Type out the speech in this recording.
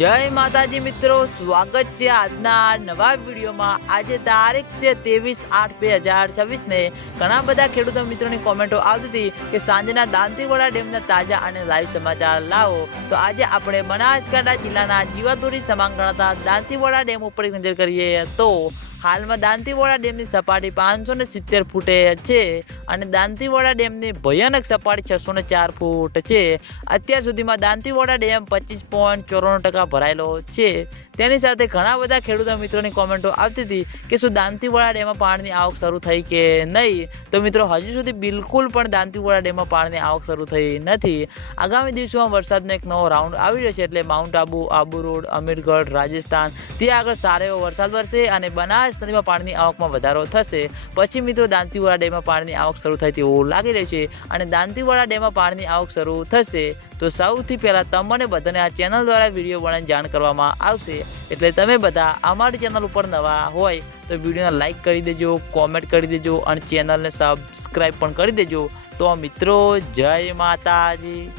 જય માતાજી મિત્રો, સ્વાગત છે આજના નવા વિડીયોમાં। આજે તારીખ છે 23/8/2026 ને ઘણા બધા ખેડૂતો મિત્રોની કોમેન્ટો આવતી હતી કે સાંજના દાંતીવાડા ડેમના તાજા અને લાઈવ સમાચાર લાવો। તો આજે આપણે બનાસકાંઠા જિલ્લાના જીવાદોરી સમાન ગણાતા દાંતીવાડા ડેમ ઉપર એક નજર કરીએ તો હાલમાં દાંતીવાડા ડેમની સપાટી 570 ફૂટે છે અને દાંતીવાડા ડેમની ભયાનક સપાટી 604 ફૂટ છે। અત્યાર સુધીમાં દાંતીવાડા ડેમ 25.94% ભરાયેલો છે। તેની સાથે ઘણા બધા ખેડૂતો મિત્રોની કોમેન્ટો આવતી હતી કે શું દાંતીવાડા ડેમમાં પાણીની આવક શરૂ થઈ કે નહીં। તો મિત્રો હજુ સુધી બિલકુલ પણ દાંતીવાડા ડેમમાં પાણીની આવક શરૂ થઈ નથી। આગામી દિવસોમાં વરસાદનો એક નવો રાઉન્ડ આવી રહ્યો છે, એટલે માઉન્ટ આબુ, આબુ રોડ, અમીરગઢ, રાજસ્થાન ત્યાં આગળ સારો એવો વરસાદ વરસે અને બનાસ નદીમાં પાણીની આવકમાં વધારો થશે। પછી મિત્રો દાંતીવાડા ડેમમાં પાણીની આવક શરૂ થાય તેવું લાગી રહ્યું છે અને દાંતીવાડા ડેમમાં પાણીની આવક શરૂ થશે તો સૌથી પહેલા તમને બધાને આ ચેનલ દ્વારા વિડીયો બનાવીને જાણ કરવામાં આવશે। એટલે તમે બધા અમારી ચેનલ ઉપર નવા હોય તો વિડીયોને લાઈક કરી દેજો, કોમેન્ટ કરી દેજો અને ચેનલને સબસ્ક્રાઈબ પણ કરી દેજો। તો મિત્રો જય માતાજી।